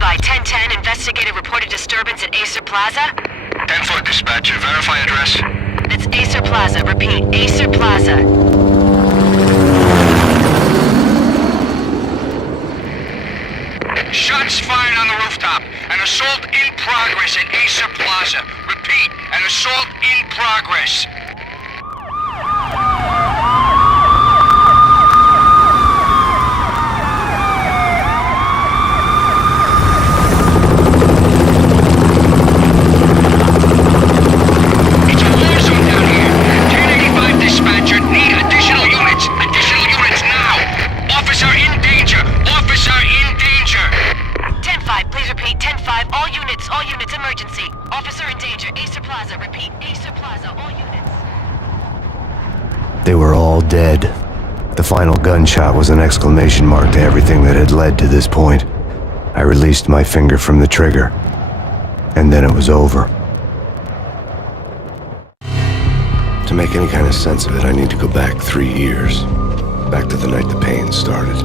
by 1010, investigated reported disturbance at Acer Plaza. 10-4 dispatcher, verify address. That's Acer Plaza, repeat, Acer Plaza. Shots fired on the rooftop. An assault in progress at Acer Plaza. Repeat, an assault in progress. It's a war zone down here. 1085 dispatcher, need additional units. Additional units now. Officer in danger. Officer in danger. 10-5, please repeat, 10-5, all units, emergency. Officer in danger, Acer Plaza, repeat, Acer Plaza, all units. They were all dead. The final gunshot was an exclamation mark to everything that had led to this point. I released my finger from the trigger, and then it was over. To make any kind of sense of it, I need to go back 3 years. Back to the night the Payne started.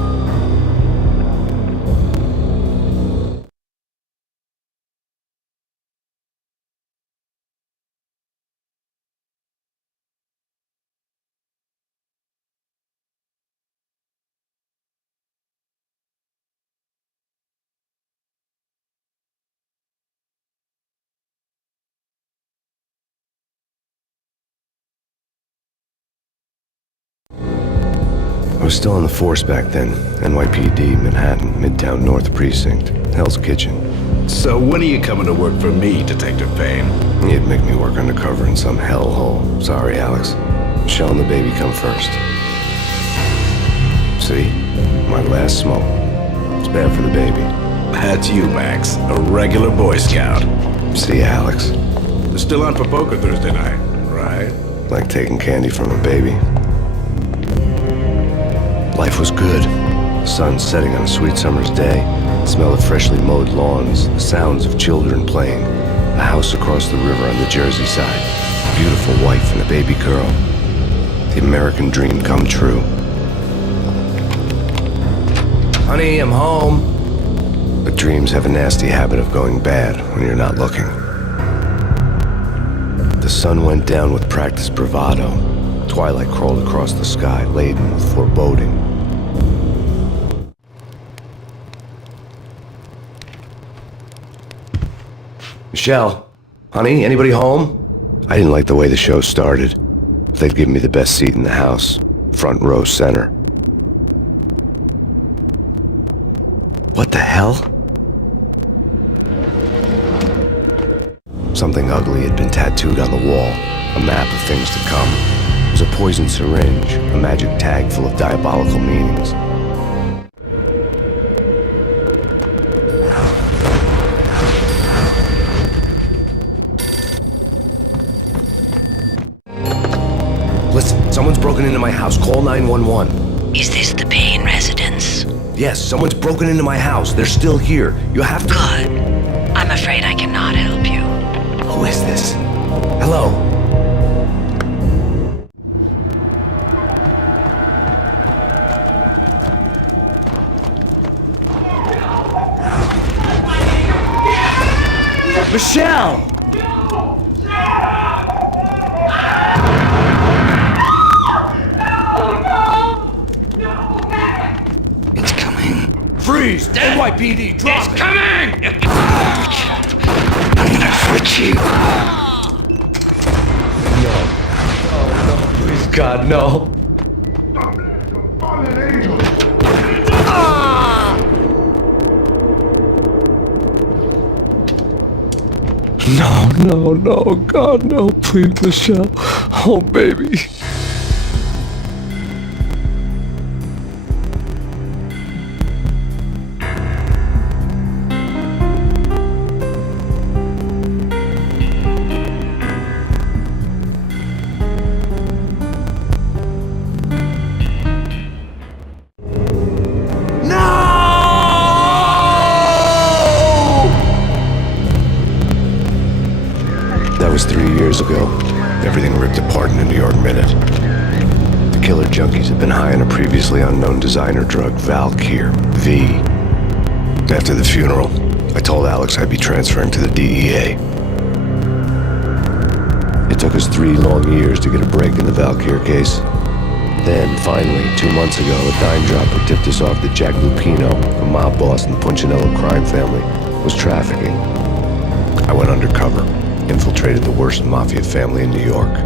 I was still on the force back then. NYPD, Manhattan, Midtown North Precinct, Hell's Kitchen. So when are you coming to work for me, Detective Payne? You'd make me work undercover in some hellhole. Sorry, Alex. Michelle and the baby come first. See? My last smoke. It's bad for the baby. That's you, Max. A regular Boy Scout. See, Alex? They're still on for poker Thursday night, right? Like taking candy from a baby. Life was good. The sun setting on a sweet summer's day. The smell of freshly mowed lawns. The sounds of children playing. A house across the river on the Jersey side. A beautiful wife and a baby girl. The American dream come true. Honey, I'm home. But dreams have a nasty habit of going bad when you're not looking. The sun went down with practiced bravado. Twilight crawled across the sky, laden with foreboding. Michelle, honey, anybody home? I didn't like the way the show started. They'd give me the best seat in the house, front row center. What the hell? Something ugly had been tattooed on the wall, a map of things to come. It was a poison syringe, a magic tag full of diabolical meanings. Listen, someone's broken into my house. Call 911. Is this the Payne residence? Yes, someone's broken into my house. They're still here. You have to... Good. I'm afraid I cannot help you. Who is this? Hello? Michelle! It's coming. Freeze! NYPD, drop it! Coming! I'm gonna hurt you. No. Oh, no, please, God, no. No, God, no, please, Michelle. Oh, baby. That was 3 years ago. Everything ripped apart in a New York minute. The killer junkies had been high on a previously unknown designer drug, Valkyr, V. After the funeral, I told Alex I'd be transferring to the DEA. It took us 3 long years to get a break in the Valkyr case. Then, finally, 2 months ago, a dime dropper tipped us off that Jack Lupino, a mob boss in the Punchinello crime family, was trafficking. I went undercover, infiltrated the worst mafia family in New York.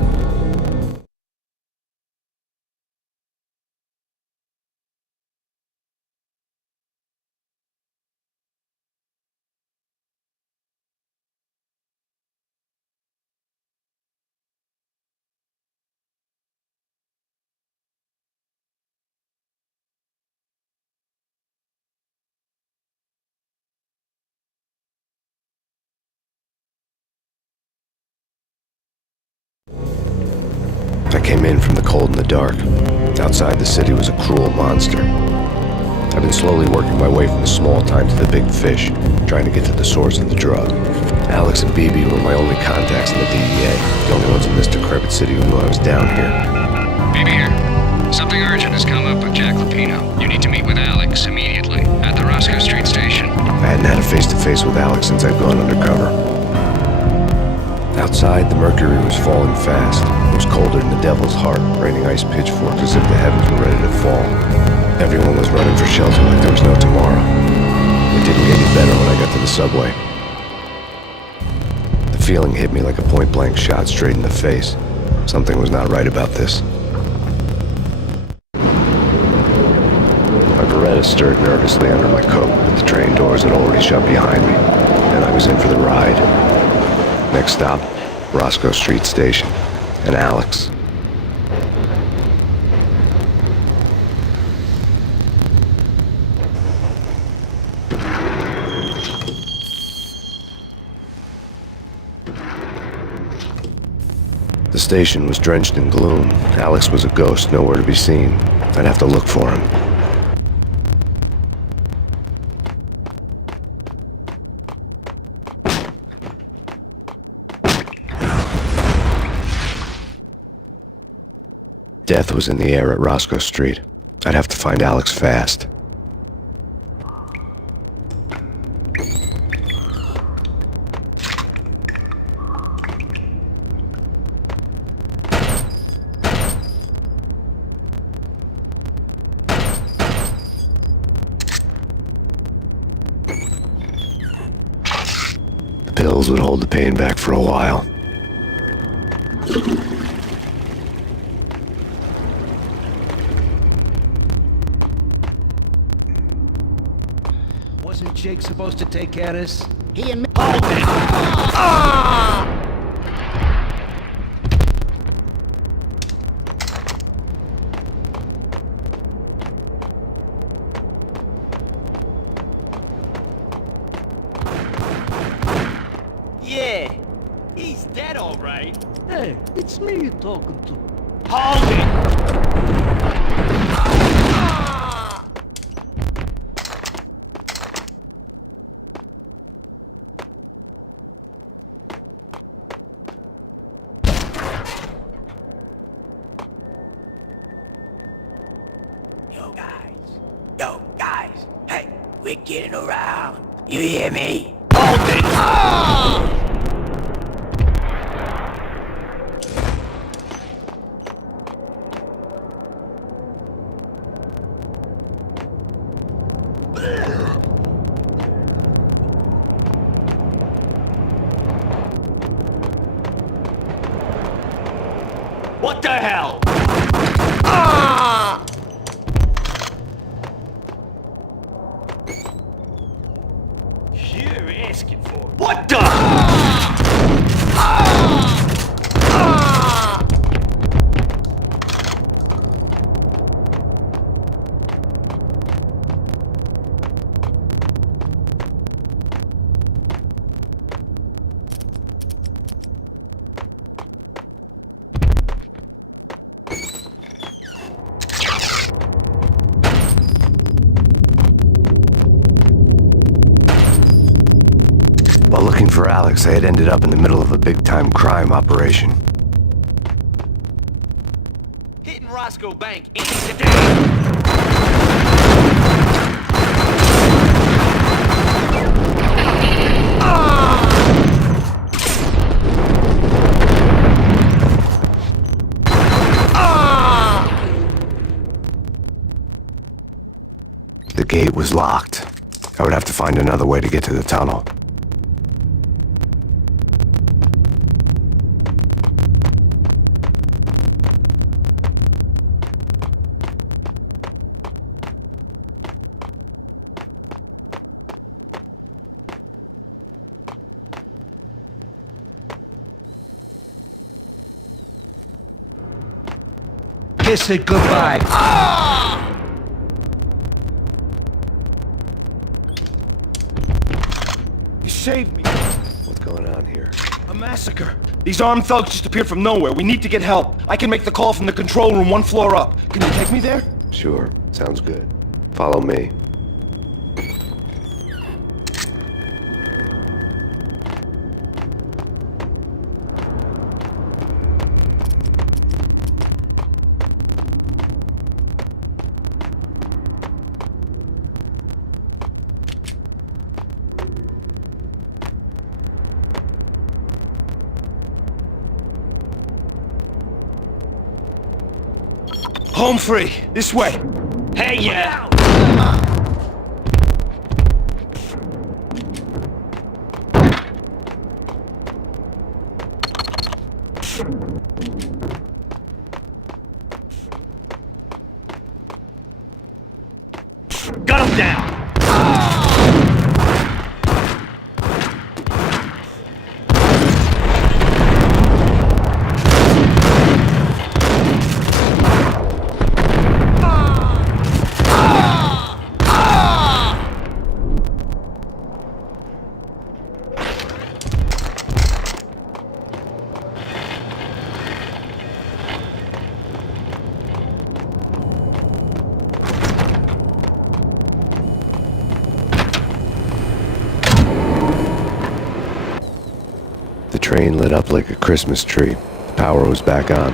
I came in from the cold and the dark. Outside the city was a cruel monster. I've been slowly working my way from the small time to the big fish, trying to get to the source of the drug. Alex and BB were my only contacts in the DEA, the only ones in this decrepit city who knew I was down here. BB here. Something urgent has come up with Jack Lupino. You need to meet with Alex immediately at the Roscoe Street station. I hadn't had a face-to-face with Alex since I'd gone undercover. Outside, the mercury was falling fast. It was colder than the devil's heart, raining ice pitchforks as if the heavens were ready to fall. Everyone was running for shelter like there was no tomorrow. It didn't get any better when I got to the subway. The feeling hit me like a point-blank shot straight in the face. Something was not right about this. My Beretta stirred nervously under my coat, but the train doors had already shut behind me, and I was in for the ride. Next stop, Roscoe Street Station, and Alex. The station was drenched in gloom. Alex was a ghost, nowhere to be seen. I'd have to look for him. Death was in the air at Roscoe Street. I'd have to find Alex fast. The pills would hold the pain back for a while. Wasn't Jake supposed to take care of this? He and me. Yeah, he's dead, all right. Hey, it's me you're talking to. Hold it! Yo, guys. Hey, we're getting around. You hear me? Hold it! What the hell? You're asking for it. What the? While looking for Alex, I had ended up in the middle of a big-time crime operation. Hitting Roscoe Bank incident. gate was locked. I would have to find another way to get to the tunnel. Kiss it goodbye. You saved me. What's going on here? A massacre. These armed thugs just appeared from nowhere. We need to get help. I can make the call from the control room 1 floor up. Can you take me there? Sure, sounds good. Follow me. Home free. This way. Hey, yeah! Got him down! The train lit up like a Christmas tree. Power was back on.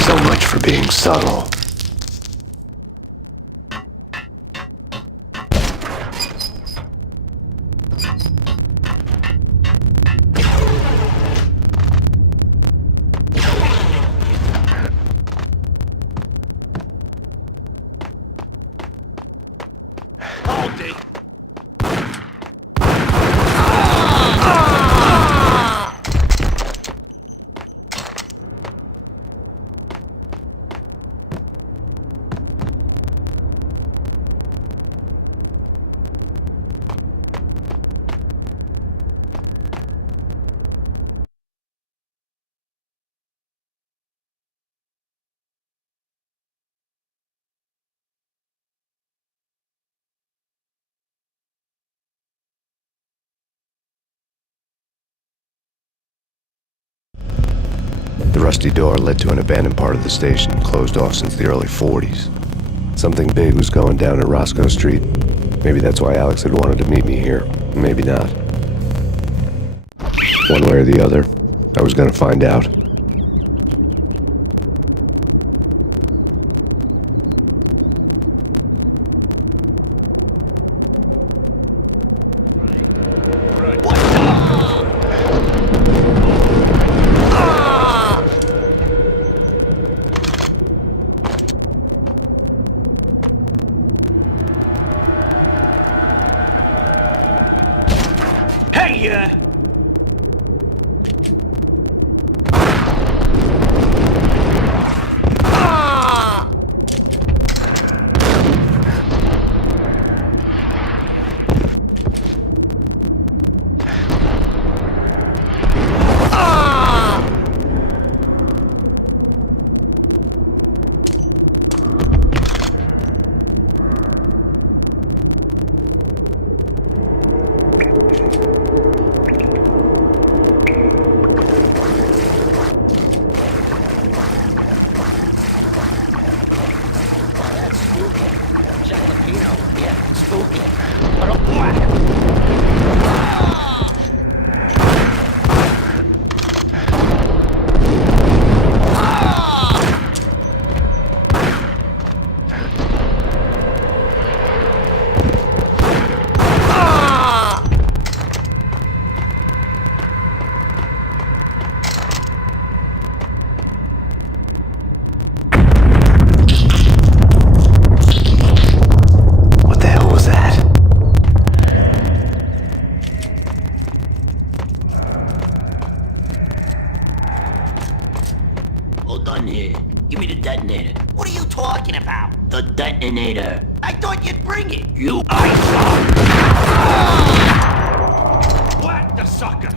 So much for being subtle. Hold it! The rusty door led to an abandoned part of the station, closed off since the early 40s. Something big was going down at Roscoe Street. Maybe that's why Alex had wanted to meet me here. Maybe not. One way or the other, I was gonna find out. Hey, yeah! done here. Give me the detonator. What are you talking about? The detonator. I thought you'd bring it. You Whack the sucker!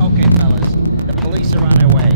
Okay, fellas. The police are on their way.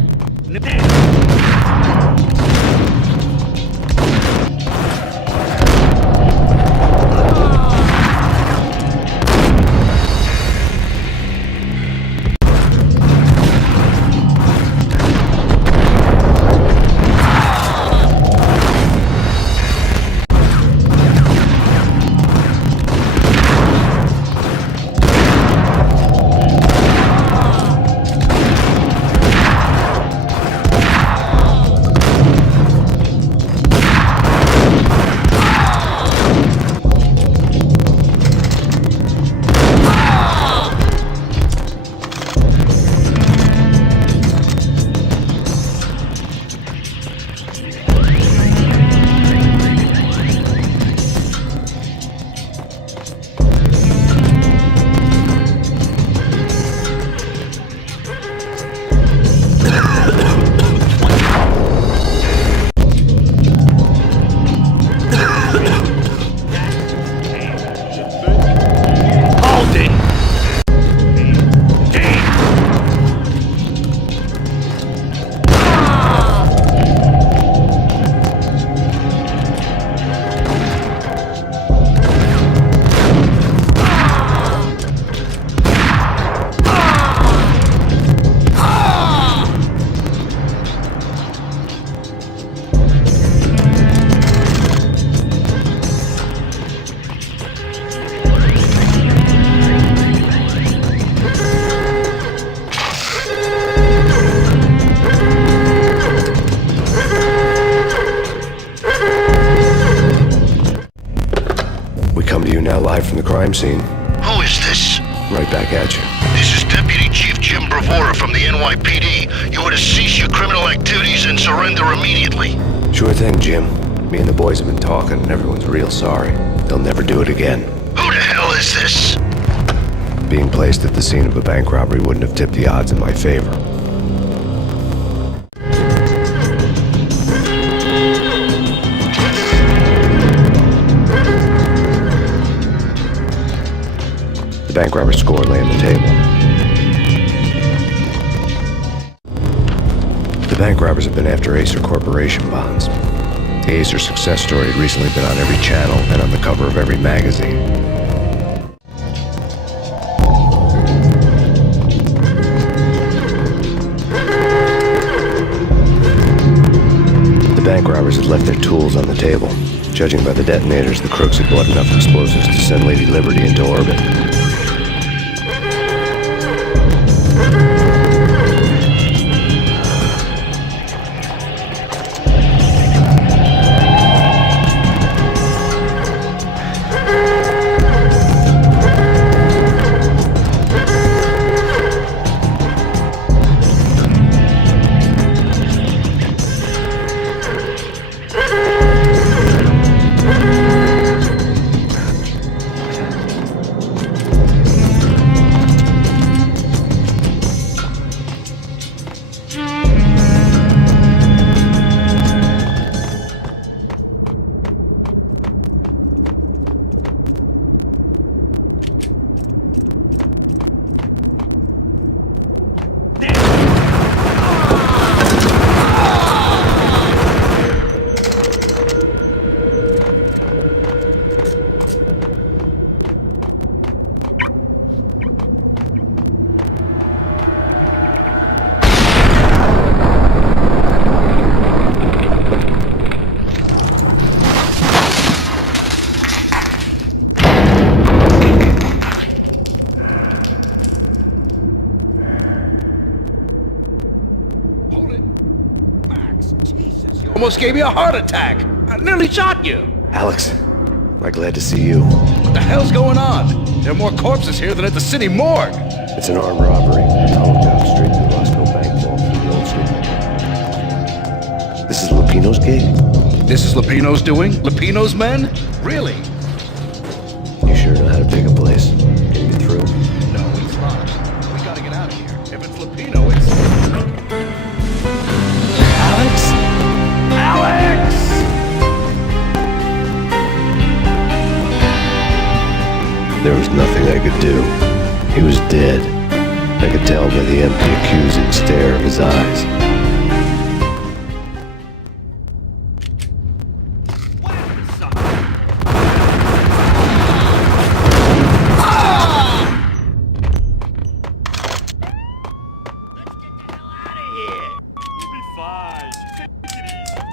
Live from the crime scene. Who is this? Right back at you. This is Deputy Chief Jim Bravura from the NYPD. You are to cease your criminal activities and surrender immediately. Sure thing, Jim. Me and the boys have been talking and everyone's real sorry. They'll never do it again. Who the hell is this? Being placed at the scene of a bank robbery wouldn't have tipped the odds in my favor. The bank robber's score lay on the table. The bank robbers have been after Acer Corporation bonds. The Acer success story had recently been on every channel and on the cover of every magazine. The bank robbers had left their tools on the table. Judging by the detonators, the crooks had bought enough explosives to send Lady Liberty into orbit. Almost gave me a heart attack. I nearly shot you. Alex, I'm glad to see you. What the hell's going on? There are more corpses here than at the city morgue. It's an armed robbery. Tunnel down straight through Roscoe Bank Vault through the old street. This is Lupino's gig? This is Lupino's doing? Lupino's men? Really? You sure know how to pick a place? Can you get through? No, it's locked. We gotta get out of here. If it's Lupino, it's... Alex? Alex! There was nothing I could do. He was dead. I could tell by the empty, accusing stare of his eyes.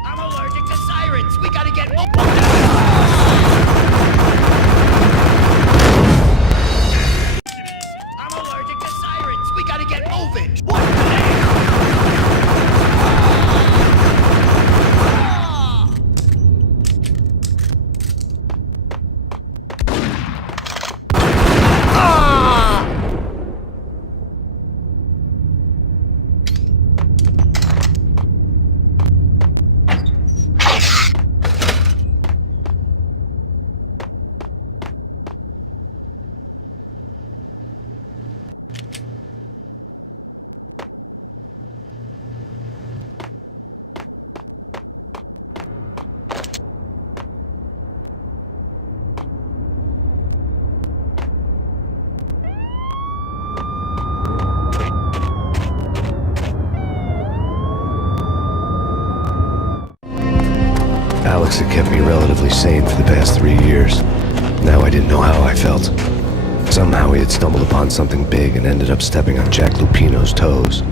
I'm allergic to sirens. We gotta get moving. I'm allergic to sirens. We gotta get moving. What the Alex had kept me relatively sane for the past 3 years. Now I didn't know how I felt. Somehow he had stumbled upon something big and ended up stepping on Jack Lupino's toes.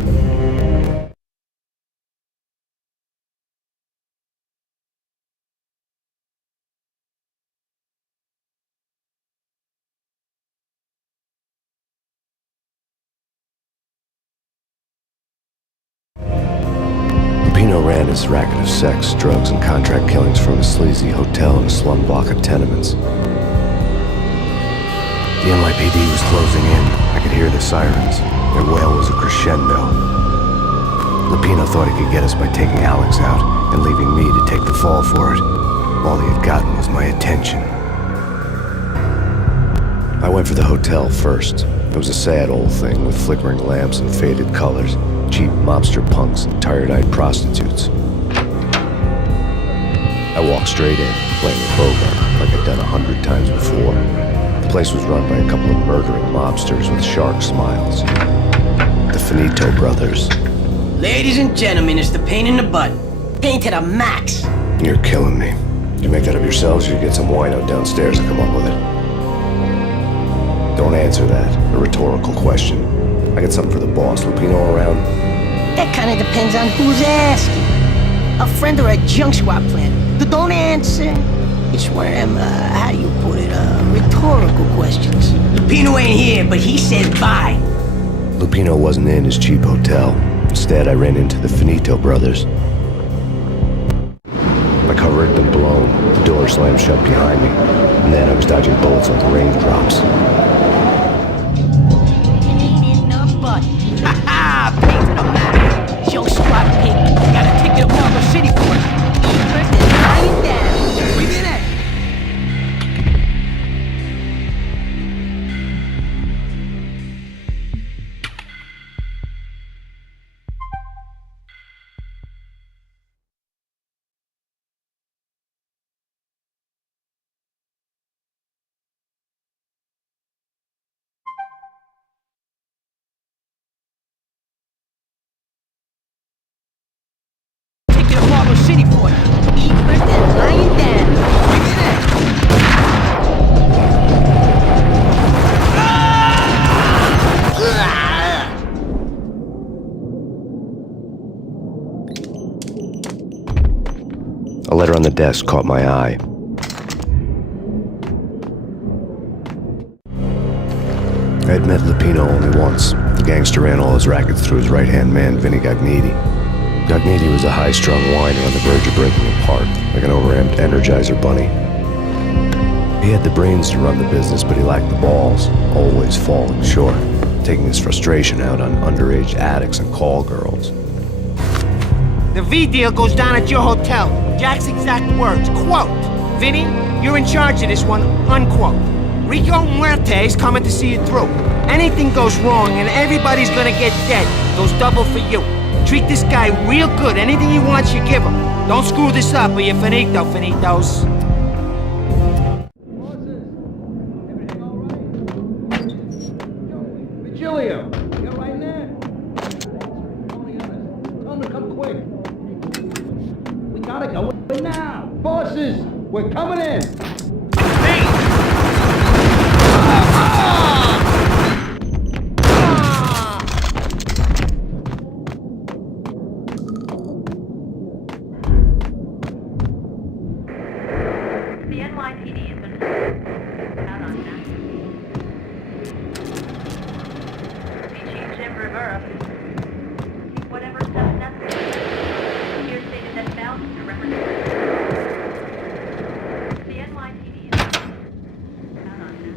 Lupino ran his racket of sex, drugs, and contract killings from a sleazy hotel in a slum block of tenements. The NYPD was closing in. I could hear the sirens. Their wail was a crescendo. Lupino thought he could get us by taking Alex out and leaving me to take the fall for it. All he had gotten was my attention. I went for the hotel first. It was a sad old thing with flickering lamps and faded colors, cheap mobster punks and tired-eyed prostitutes. I walked straight in, playing a bogart like I'd done 100 times before. The place was run by a couple of murdering mobsters with shark smiles. The Finito brothers. Ladies and gentlemen, it's the Payne in the butt. Payne to the max. You're killing me. Did you make that up yourselves or you get some wino downstairs and come up with it? Don't answer that. A rhetorical question. I got something for the boss. Lupino around? That kind of depends on who's asking. A friend or a junk swap plan. Don't answer. It's one of them, how do you put it, rhetorical questions. Lupino ain't here, but he said bye. Lupino wasn't in his cheap hotel. Instead, I ran into the Finito brothers. My cover had been blown. The door slammed shut behind me. And then I was dodging bullets like raindrops. Pain in the butt. Ha ha! Pain to the max. Junk swap pig. Got a ticket to Marble City for it. First and lying down. We did it. Ticket to Marble City for it. Eat first and lying down. We did it. A letter on the desk caught my eye. I had met Lupino only once. The gangster ran all his rackets through his right-hand man, Vinny Gagniti. Gagniti was a high-strung whiner on the verge of breaking apart, like an overamped Energizer bunny. He had the brains to run the business, but he lacked the balls, always falling short, taking his frustration out on underage addicts and call girls. The V deal goes down at your hotel. Jack's exact words, quote, "Vinny, you're in charge of this one," unquote. Rico Muerte's coming to see you through. Anything goes wrong and everybody's gonna get dead. Goes double for you. Treat this guy real good. Anything he wants, you give him. Don't screw this up or you're finito, finitos. Virgilio, you're right there. Tell him to come quick. We gotta go now. Bosses, we're coming in. The NYPD has been out on that. The Chief Jim Rivera. Whatever steps necessary. Here stated that bound to represent. The NYPD is out on that.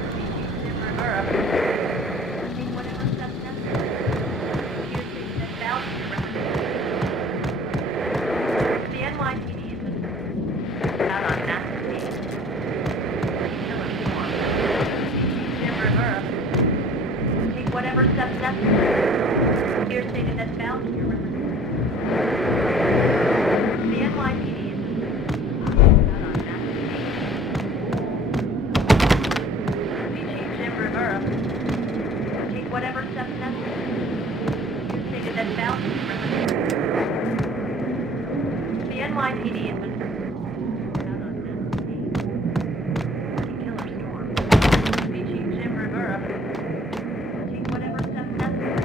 The Chief Jim Rivera. Whatever steps necessary. Here stated that bound to represent. The NYPD has been out on that scene. Killer swarm. Jim Rivera. Take whatever steps necessary. Here stated that bound to your representation. The NYPD has been out on that scene. Chief Jim Rivera. Take whatever steps necessary. Here stated that bound to your representation. The NYPD has been out on that scene. Killer storm. The Chief Jim Rivera. Take whatever steps necessary.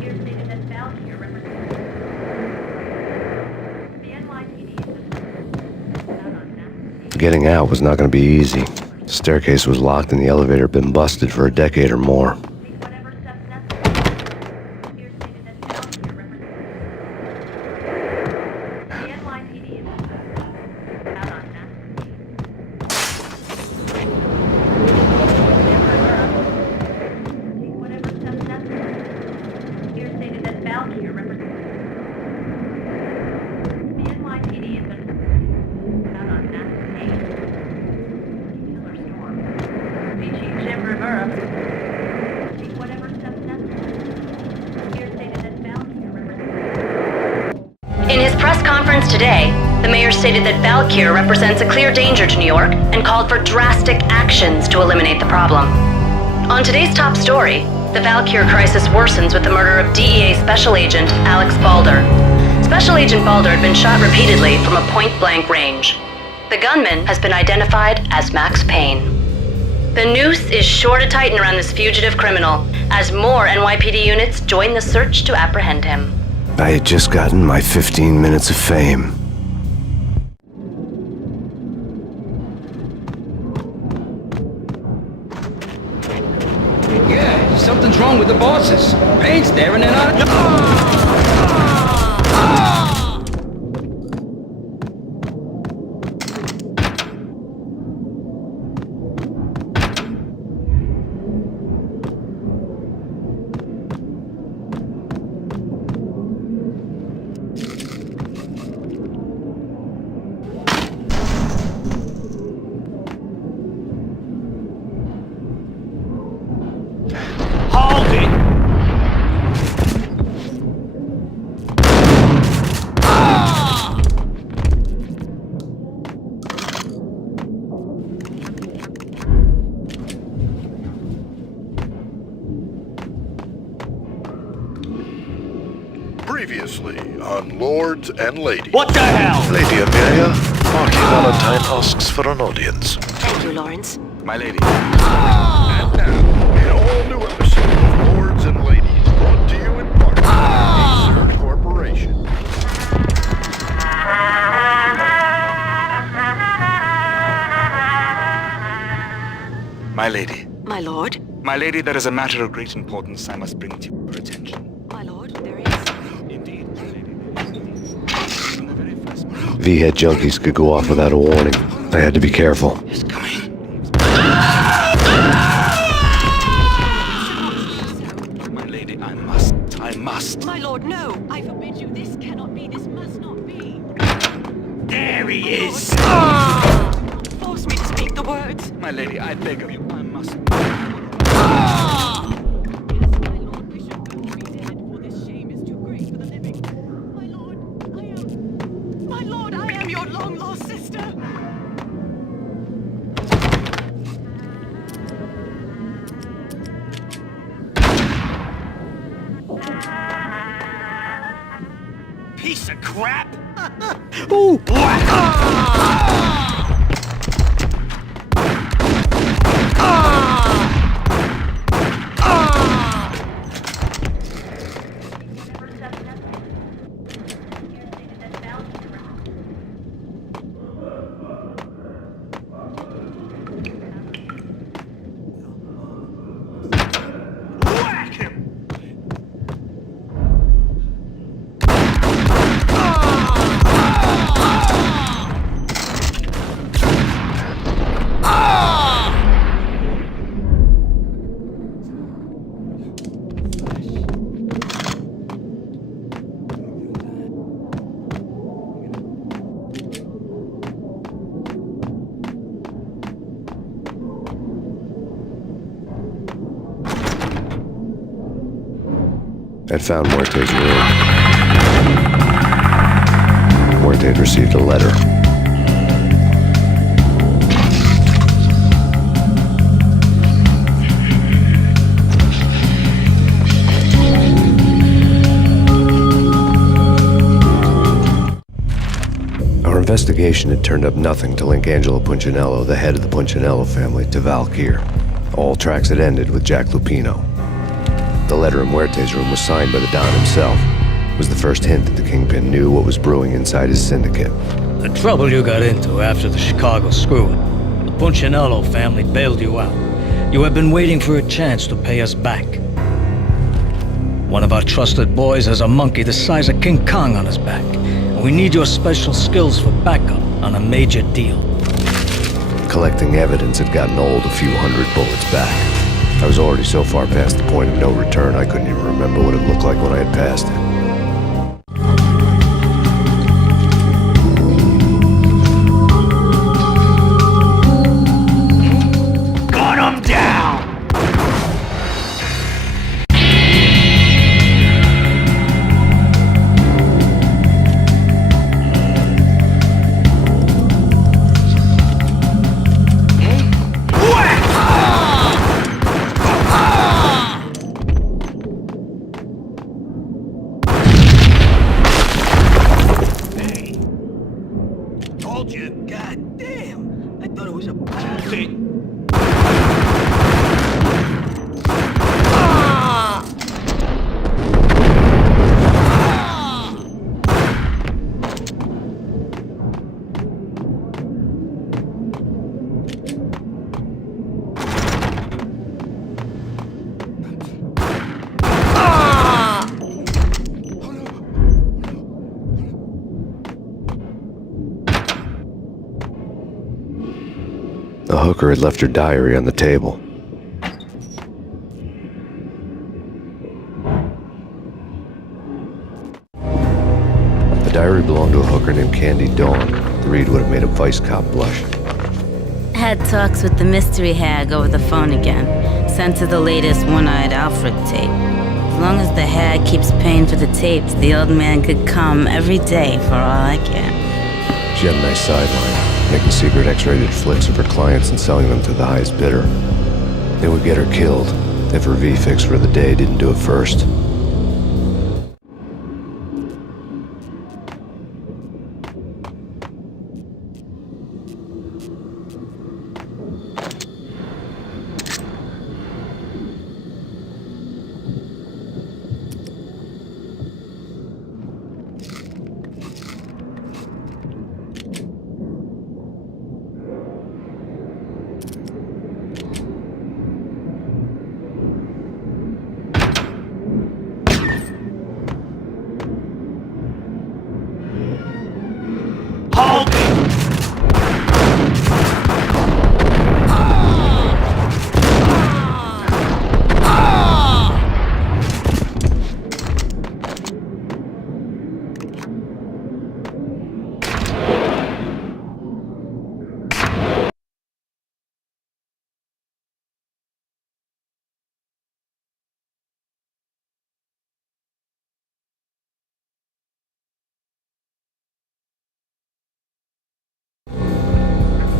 Here stated that bound to your representation. The NYPD has been out on that scene. Getting out was not going to be easy. The staircase was locked and the elevator had been busted for a decade or more. Take whatever steps necessary. Here stated that bound to your representation. The NYPD is out on that scene. Jim Rivera. Take whatever steps necessary. Here stated that bound to your representation. The NYPD has been out on that scene. Killer storm. The Chief Jim Rivera. Take whatever steps necessary. Here stated that bound to your representation. In his press conference today, the mayor stated that Valkyr represents a clear danger to New York and called for drastic actions to eliminate the problem. On today's top story, the Valkyr crisis worsens with the murder of DEA Special Agent Alex Balder. Special Agent Balder had been shot repeatedly from a point-blank range. The gunman has been identified as Max Payne. The noose is sure to tighten around this fugitive criminal as more NYPD units join the search to apprehend him. I had just gotten my 15 minutes of fame. Yeah, something's wrong with the bosses. Payne's there and they're not. Hold it! Previously on Lords and Ladies. What the hell? Lady Amelia, Marky Valentine asks for an audience. Thank you, Lawrence. My lady. And now, an all-new episode of Lords and Ladies, brought to you in part by Acer Corporation. My lady. My lord? My lady, there is a matter of great importance I must bring to your attention. My lord, there is. Indeed, my lady, there is indeed. From the very first moment. V-head junkies could go off without a warning. I had to be careful. It's coming. My lady, I must. My lord, no! I forbid you. This cannot be. This must not be. There he is! Force me to speak the words. My lady, I beg of you, I must. Yes, my lord, we should both be dead, for this shame is too great for the living. My lord, I am your long-lost sister. Piece of crap! Ooh! Whack him! I'd found Muerte's room. Muerte had received a letter. Our investigation had turned up nothing to link Angelo Punchinello, the head of the Punchinello family, to Valkyr. All tracks had ended with Jack Lupino. The letter in Muerte's room was signed by the Don himself. It was the first hint that the Kingpin knew what was brewing inside his syndicate. The trouble you got into after the Chicago screw-up. The Punchinello family bailed you out. You have been waiting for a chance to pay us back. One of our trusted boys has a monkey the size of King Kong on his back. And we need your special skills for backup on a major deal. Collecting evidence had gotten old a few hundred bullets back. I was already so far past the point of no return, I couldn't even remember what it looked like when I had passed it. Gun him down! Told you. God damn. I thought it was a bullshit. The hooker had left her diary on the table. The diary belonged to a hooker named Candy Dawn. The read would have made a vice cop blush. Had talks with the mystery hag over the phone again. Sent her the latest one-eyed Alfred tape. As long as the hag keeps paying for the tapes, the old man could come every day for all I care. She had a nice sideline, making secret X-rated flicks of her clients and selling them to the highest bidder. They would get her killed if her V-fix for the day didn't do it first.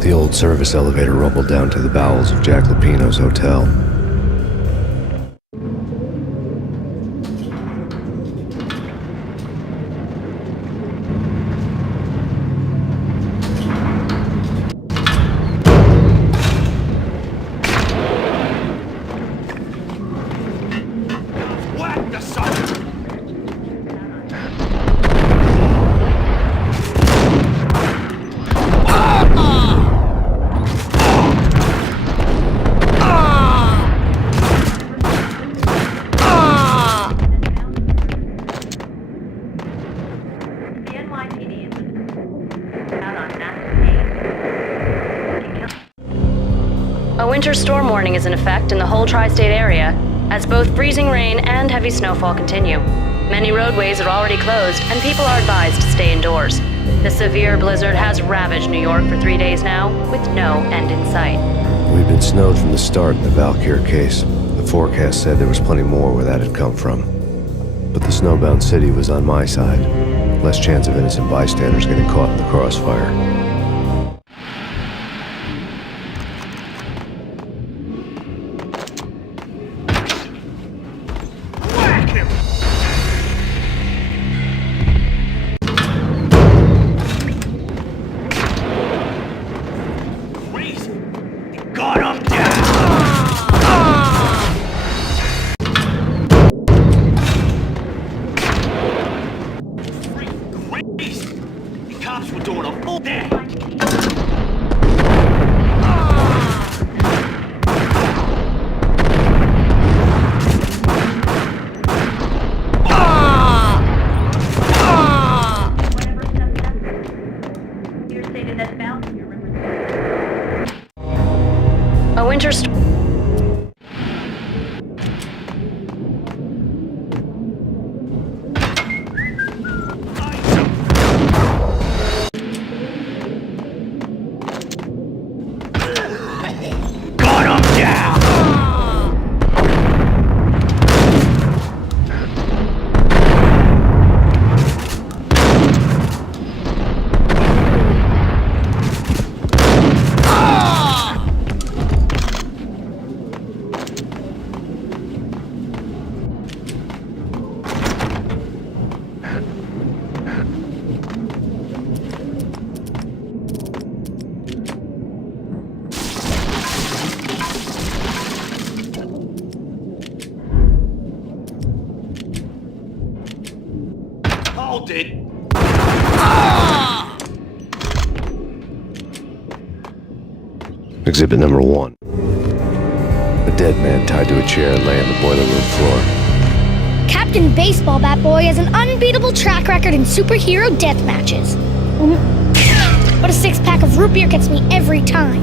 The old service elevator rumbled down to the bowels of Jack Lupino's hotel. The NYPD is out on that Payne. A winter storm warning is in effect in the whole tri-state area, as both freezing rain and heavy snowfall continue. Many roadways are already closed, and people are advised to stay indoors. The severe blizzard has ravaged New York for 3 days now, with no end in sight. We've been snowed from the start in the Valkyr case. The forecast said there was plenty more where that had come from. But the snowbound city was on my side. Less chance of innocent bystanders getting caught in the crossfire. A winter storm. Hold it! Exhibit number 1. A dead man tied to a chair lay on the boiler room floor. Captain Baseball Bat Boy has an unbeatable track record in superhero death matches. But a 6-pack of root beer gets me every time.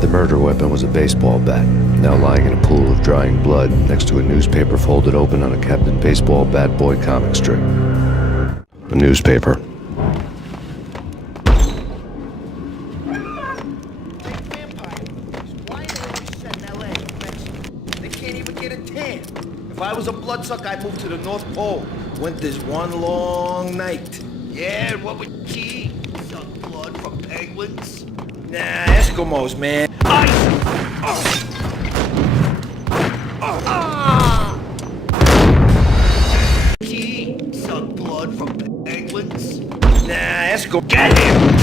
The murder weapon was a baseball bat, now lying in a pool of drying blood next to a newspaper folded open on a Captain Baseball Bat Boy comic strip. A newspaper. If I was a bloodsucker, I'd move to the North Pole. Winter's one long night. Yeah, what would you eat? Suck blood from penguins? Nah, Eskimos, man. Ice! Suck blood from penguins? Nah, Eskimo. Get him!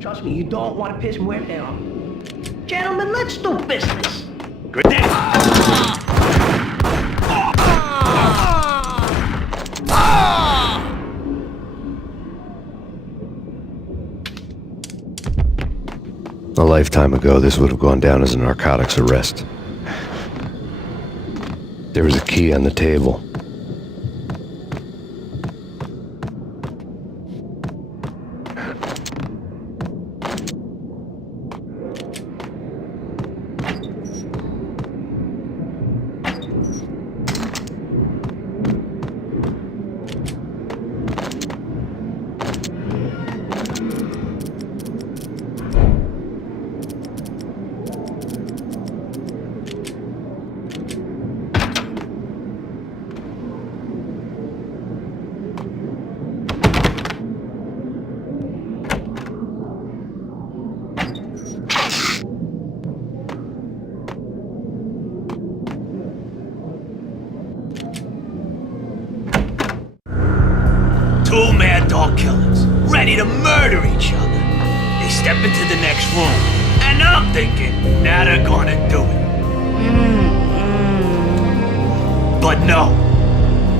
Trust me, you don't want to piss muerte off. Gentlemen, let's do business. Good day. A lifetime ago, this would have gone down as a narcotics arrest. There was a key on the table. dog killers, ready to murder each other. They step into the next room, and I'm thinking, now they're gonna do it. But no,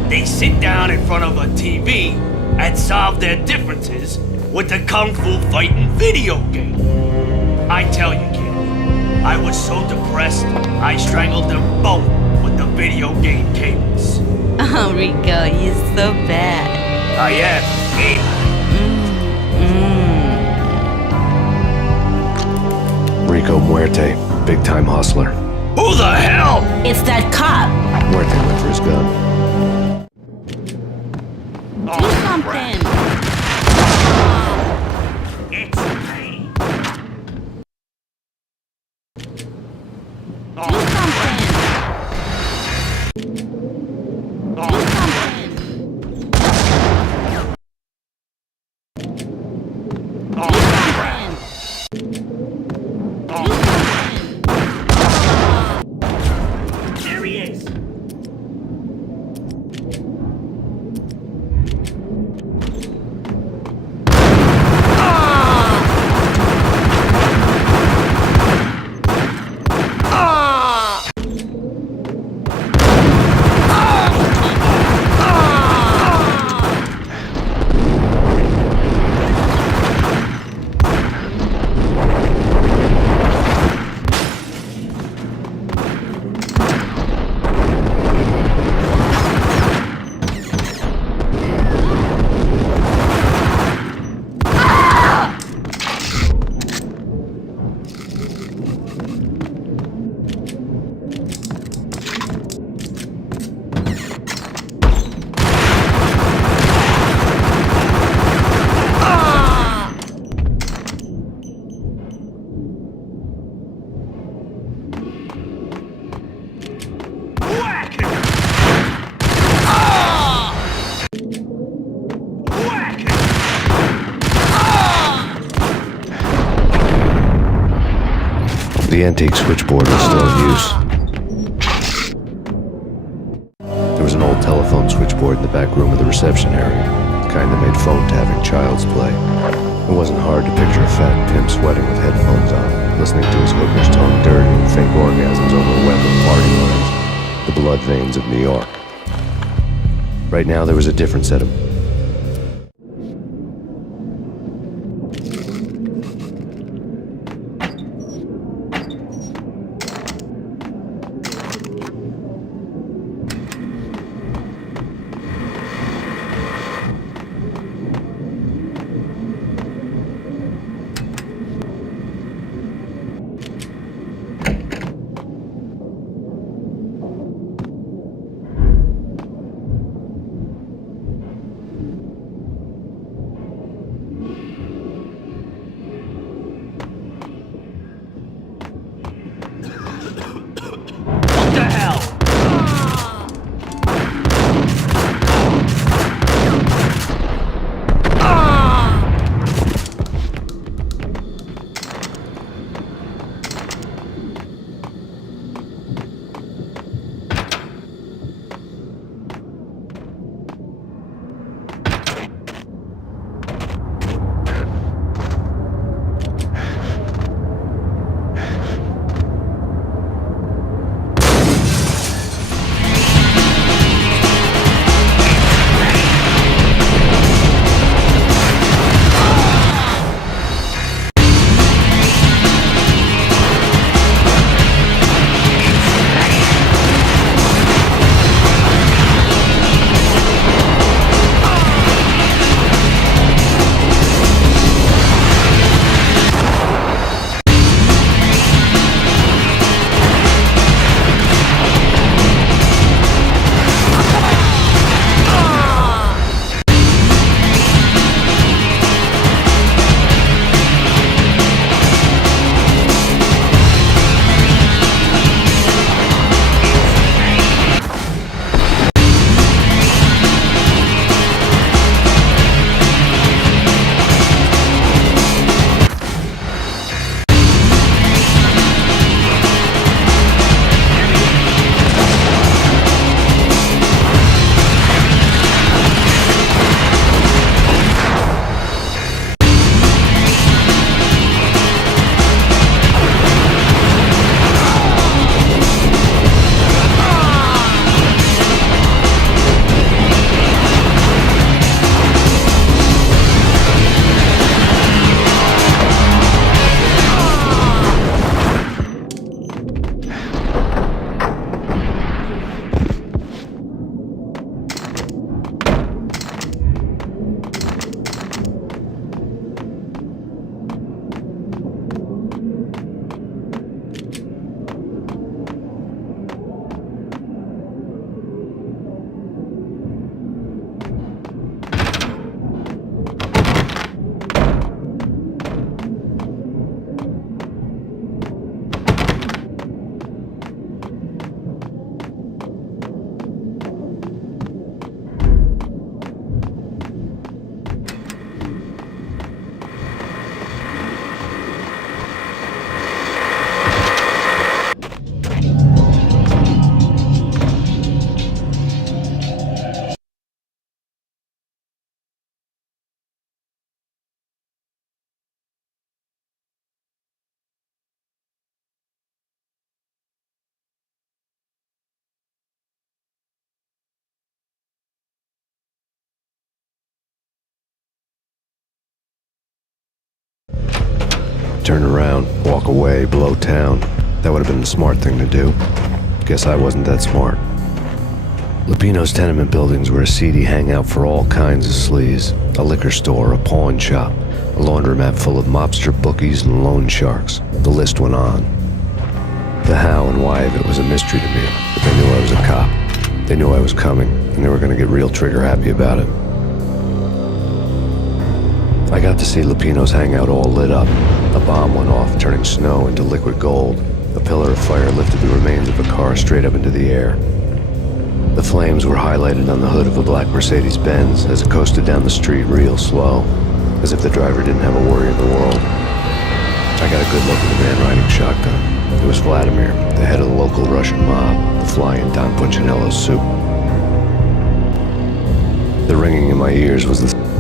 they sit down in front of a TV and solve their differences with the Kung Fu fighting video game. I tell you, kid, I was so depressed, I strangled them both with the video game cables. Oh, Rico, you're so bad. I am. Rico Muerte, big-time hustler. Who the hell? It's that cop. Muerte went for his gun. Do something. It's me. Do something. Do something. Do something. There he is. The antique switchboard was still in use. There was an old telephone switchboard in the back room of the reception area, the kind that made phone tapping child's play. It wasn't hard to picture a fat pimp sweating with headphones on, listening to his hooker's tongue dirty and fake orgasms over a web of party lines, the blood veins of New York. Right now there was a different set of turn around, walk away, blow town. That would have been the smart thing to do. Guess I wasn't that smart. Lupino's tenement buildings were a seedy hangout for all kinds of sleaze. A liquor store, a pawn shop, a laundromat full of mobster bookies and loan sharks. The list went on. The how and why of it was a mystery to me, but they knew I was a cop. They knew I was coming, and they were going to get real trigger happy about it. I got to see Lupino's hangout all lit up. A bomb went off, turning snow into liquid gold. A pillar of fire lifted the remains of a car straight up into the air. The flames were highlighted on the hood of a black Mercedes-Benz as it coasted down the street real slow, as if the driver didn't have a worry in the world. I got a good look at the man riding shotgun. It was Vladimir, the head of the local Russian mob, the fly in Don Punchinello's soup. The ringing in my ears was the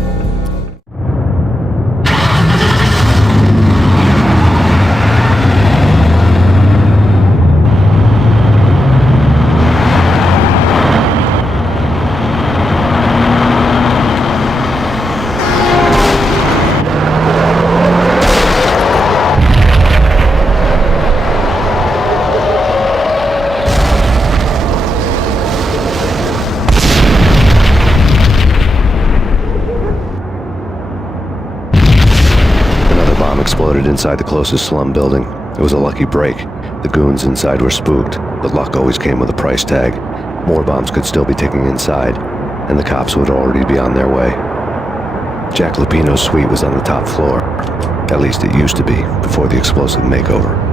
exploded inside the closest slum building. It was a lucky break. The goons inside were spooked, but luck always came with a price tag. More bombs could still be ticking inside, and the cops would already be on their way. Jack Lupino's suite was on the top floor. At least it used to be, before the explosive makeover.